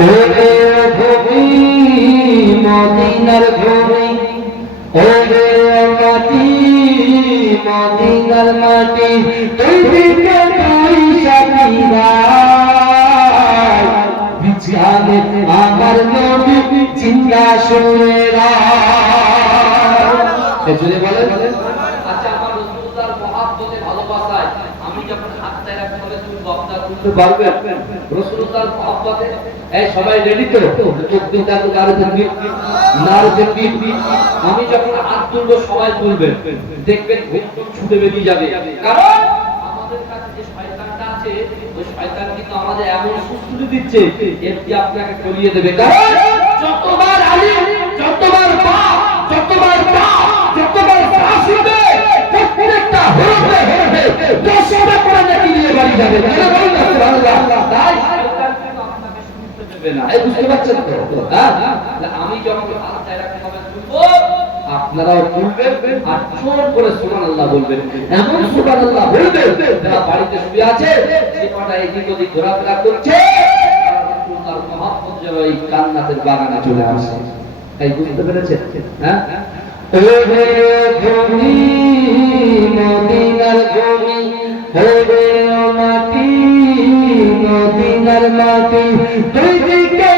ওরে ভূমি মদিনার ভূমি, ওরে মাটি মদিনার মাটি দিকে তুই সাথীরা আমার চিন্তা শুনেরা এজন্য বলেন আচ্ছা আমার রসুলতার মহাব্বতে ভালোবাসায় আমি যখন হাত তুলবো, সবাই তুলবে দেখবেন টুম ছুটে বেরিয়ে যাবে। আমাদের কাছে যে শয়তানটা আছে, ওই শয়তান কিন্তু আমাদের এমন সুস্থি দিচ্ছে যতবার আলী, যতবার পা যতবার পা হ্যাঁ? আপনারাও তুলবেন আর করে সুবহানাল্লাহ বলবেন। এমন সুবহানাল্লাহ বলবেন, যারা বাড়িতে শুয়ে আছে এদিক ওদিক ঘোরাফেরা করছে কান্নাতের বাগানে চলে আসে। তাই বুঝতে পেরেছেন? হ্যাঁ? তুই দিকে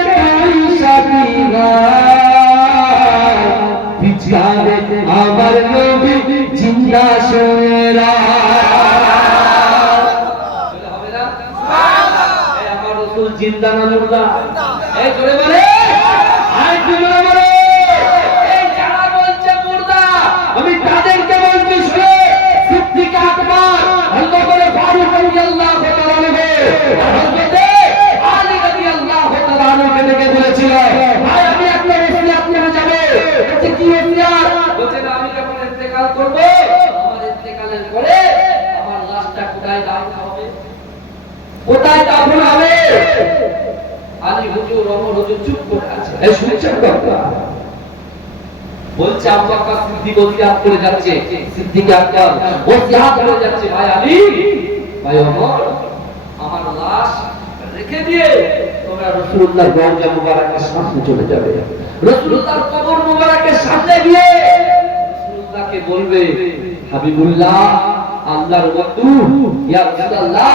না মুর্দা। এই জোরে বলে। আই জোরে আমি তাদেরকে বলছি শুনে। সিদ্দিক আকবর করে ফারুক রাদিয়াল্লাহু তাআলা আনহু হযরতে আলী রাদিয়াল্লাহু তাআলা আনহুকে ডেকে বলেছিল ভাই আমি একটা ওসিয়ত করে যাব বলছে কি ওসিয়ত বলছে না আমি যখন ইন্তেকাল করব আমার ইন্তেকালের পরে আমার লাশটা কোথায় দাফন হবে কোথায় দাফন হবে? আলী হুজুর ওমর হুজুর চুপ করে আছে। এই শুনছেন কথা বলছে আবু বকর সিদ্দিক ওসিয়াত করে যাচ্ছে। সিদ্দিক আকবর ওসিয়াত করে যাচ্ছে। ভাই আলী ভাই ওমর আমার লাশ রেখে দিয়ে তোমরা রাসূলুল্লাহ রওজা মুবারকের সামনে চলে যাবে। রাসূলুল্লাহর কবর মুবারকের সামনে গিয়ে রাসূলুল্লাহকে বলবে হাবিবুল্লাহ আল্লাহর বন্ধু ইয়া রাসূলুল্লাহ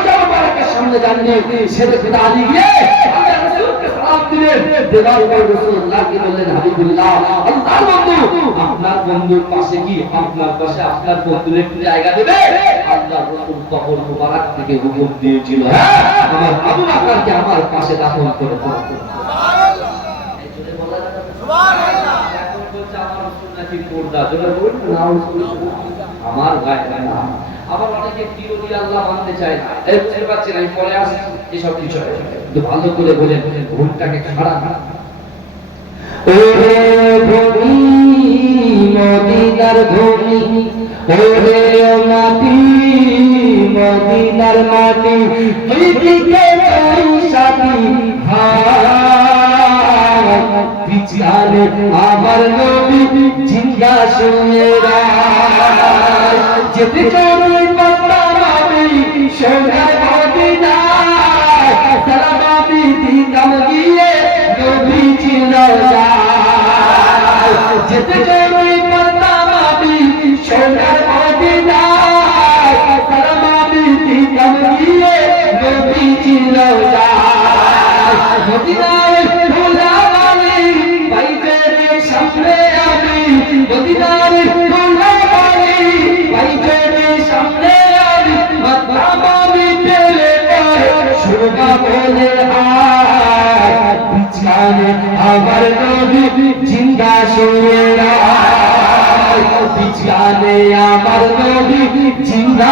সামনে যাননি সেরে ফিরে আলী গিয়ে আল্লাহ রাসূলকে সালাম দিলেন। দেওয়ার পর রাসূলুল্লাহকে বললেন? হাবিবুল্লাহ আল্লাহর বন্ধু আপনার বন্ধুর পাশে কি আপনার পাশে আপনার বন্ধুর একটু জায়গা দেবে? আল্লাহ রাসূল তখন মুবারক থেকে হুকুম দিয়েছিল হ্যাঁ আমার আবু বকরকে আমার পাশে দাফন করে আমার গায়ে না আবার অনেকে কিরোদি আল্লাহ মানতে চায় না। বুঝতে পারছেন, আমি পরে আসি এসব বিষয়ে। কিন্তু ভালো করে বলেন, ভুলটাকে খারাপ ওরে ভূমি মদিনার ভূমি ওরে মাটি মদিনার মাটি তুই সাথী পিছানে আমার নবী শুনেরা যেতে চলে আমার নবী জিন্দা শুনে পিছানে আমার নবী জিন্দা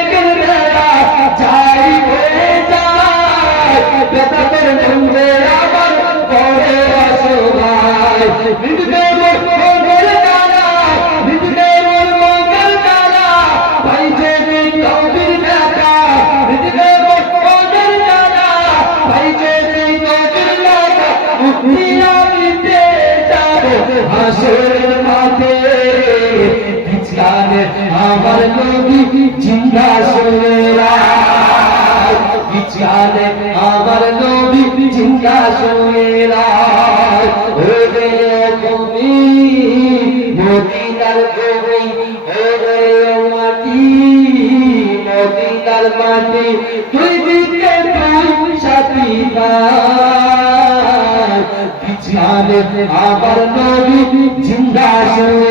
বেতাবের জিন্দা ওরে তুমি মদিনার কবি ওরে মাটি, মদিনার মাটি তুই দিতে তুই সাথী পিছানে নবী জিন্দা সোয়েরা